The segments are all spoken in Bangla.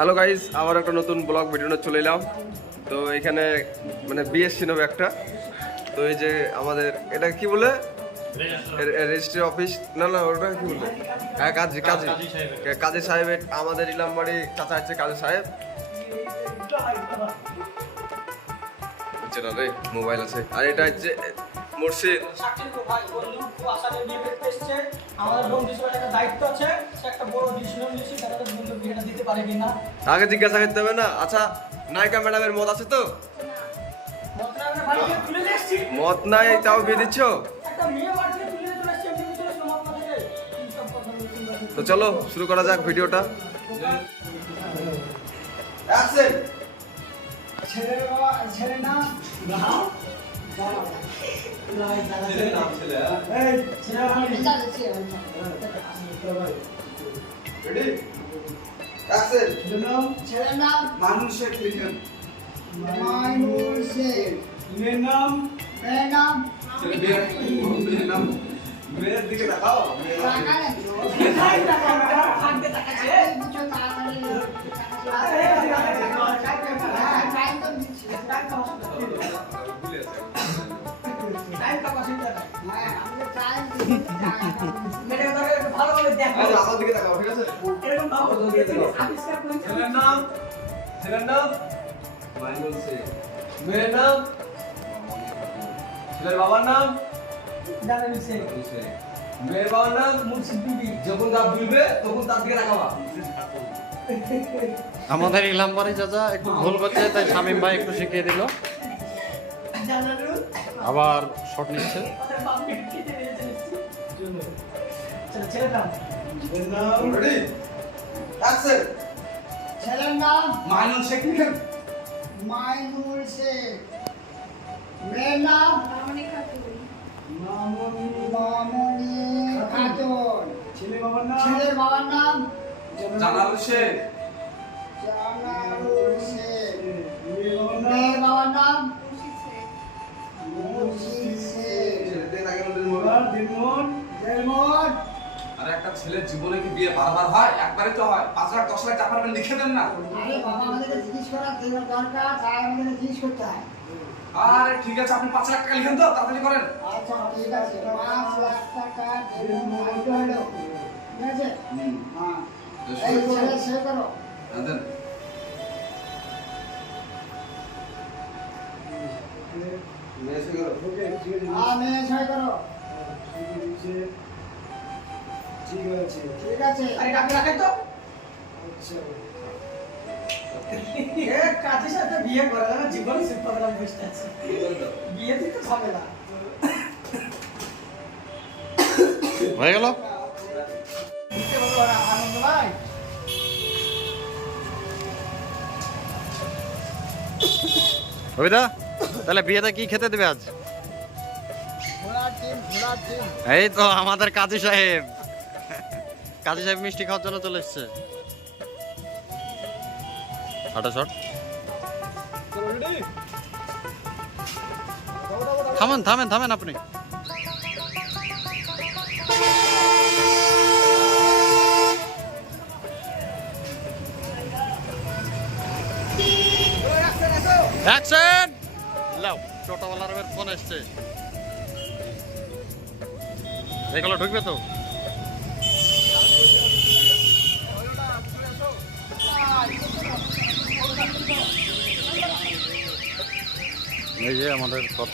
হ্যালো গাইস আবার একটা নতুন ব্লগ ভিডিও চলে এলাম। তো এখানে মানে বিএসসি নেবে একটা। তো এই যে আমাদের এটা কি বলে? রেজিস্ট্রি অফিস না না ওটা কি বলে? হ্যাঁ কাজী কাজী কাজী। সাহেবের। আমাদের ইলাম বাড়ি চাচা হচ্ছে কাজী সাহেব। রে? মোবাইল আছে। আর এটা হচ্ছে মুর্শিদ। আমাদের একটা দায়িত্ব আছে সে একটা বড় ডিসিশন নিয়েছে তারা তো বন্ধু বিয়েটা দিতে পারে কিনা। আগে জিজ্ঞাসা করতে হবে না? আচ্ছা নায়িকা ম্যাডামের মত আছে তো? এসেছি। মত নাই তাও বিয়ে দিচ্ছ? তো চলো শুরু করা যাক ভিডিওটা। ছেলে ছেলে না মানে নাম মানুষের লিখেন মাইনুল শেখ মেয়ের নাম মেয়ের মেয়ের দিকে তাকাও নেই কোথায় আমার দিকে তাকাও ঠিক আছে? এরকম ভালো আবিষ্কার করে ছেলের নাম? ছেলের নাম? মাইনুল শেখ মেয়ের নাম? ছেলের বাবার নাম? জানেন সে মেয়ের বাবার নাম? মুর্শিদ বিবি যখন দাঁত দুলবে তখন তার দিকে তাকাবা। আমাদের ইলাম বাড়ি চাচা একটু ভুল করছে তাই শামীম ভাই একটু শিখিয়ে দিল। আবার শট নিচ্ছে। ওদের বাপ মিট কেটে দিয়েছে চলো ছেলে নাম রেডি অ্যাকশন ছেলের নাম? মাইনুল শেখ মাইনুল শেখ। মেয়ের নাম? মামনি মামনি খাতুন। ছেলে বাবার নাম? ছেলের বাবার নাম? জানাল শেখ। নাম? মেয়ের বাবার নাম? মুর্শিদ শেখ। ছেলে দিয়ে তাকে বলতে বাবার দিনমন আর একটা ছেলের জীবনে কি বিয়ে বারবার হয়? একবারে তো হয়। পাঁচ লাখ দশ লাখ টাকা লিখে দেন না। আরে বাবা আমাদেরকে জিজ্ঞেস করার দরকার? তাই আমাদেরকে জিজ্ঞেস করতে হয়। আরে ঠিক আছে আপনি পাঁচ লাখ টাকা লিখেন তো তাড়াতাড়ি করেন। আচ্ছা ঠিক আছে। পাঁচ লাখ টাকা ঠিক আছে? হ্যাঁ এই ছেলে সে করো। দেন। হ্যাঁ মেয়ে ছয় করো। ঠিক আছে আরে ডাকে রাখাই তো। এ কাজের সাথে বিয়ে করে না জীবনে শিল্প করার বসতে আছে। বিয়ে দিতে হবে না। হয়ে গেল? আনন্দ ভাই কবিতা তাহলে বিয়েতে কি খেতে দেবে আজ? এই তো আমাদের কাজী সাহেব। কাজী সাহেব মিষ্টি খাওয়ার জন্য চলে এসছে। আটা শট থামেন থামেন থামেন আপনি। এবার ফোন এসছে। এগুলো ঢুকবে তো? এই যে আমাদের কত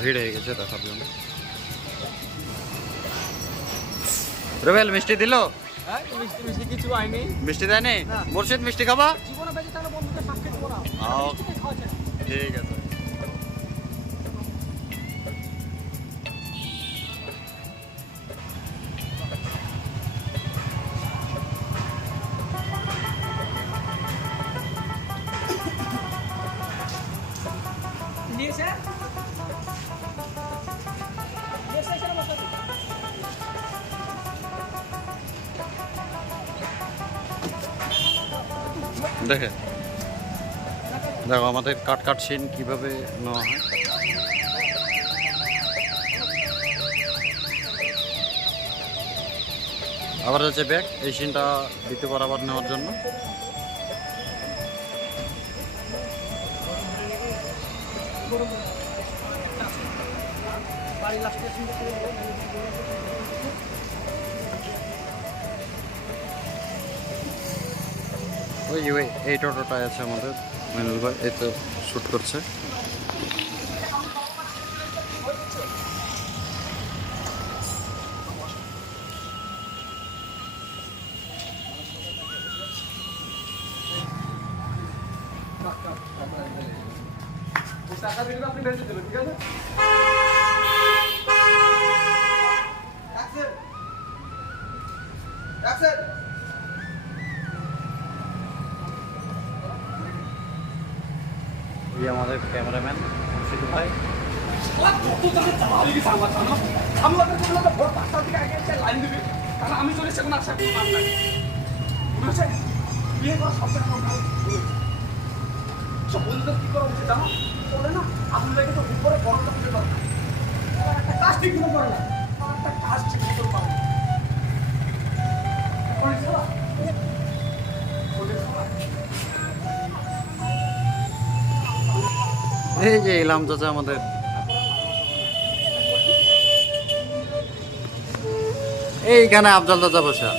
ভিড় হয়ে গেছে দেখার জন্য। রুবেল মিষ্টি দিল? মিষ্টি মিষ্টি কিছু আইনি মিষ্টি দেয়নি? মুর্শিদ মিষ্টি খাবা? ঠিক বেঁচে দেখেন। দেখো, আমাদের কাট কাট সিন কীভাবে নেওয়া হয়। আবার হচ্ছে ব্যাগ, এই সিনটা দ্বিতীয়বার আবার নেওয়ার জন্য। বাড়ি ওই ওই, এই টোটোটায় আছে আমাদের মেনুল ভাই, এই তো শ্যুট করছে টাকা দিলে আপনি Action! Action! আমাদের ক্যামেরাম্যান মুর্শিদ ভাই। আমি এসে চলে আসা কোনো কাজ নাই বুঝেছে বিয়ে করা সব জায়গায় আমার ভালো। সব বন্ধুদের কি করা উচিত জানো বলে না লেগে তো উপরে গরমটা খুঁজে দরকার কাজ ঠিক করে না এই যে ইলাম চাচা আমাদের। এইখানে আফজাল চাচা বসা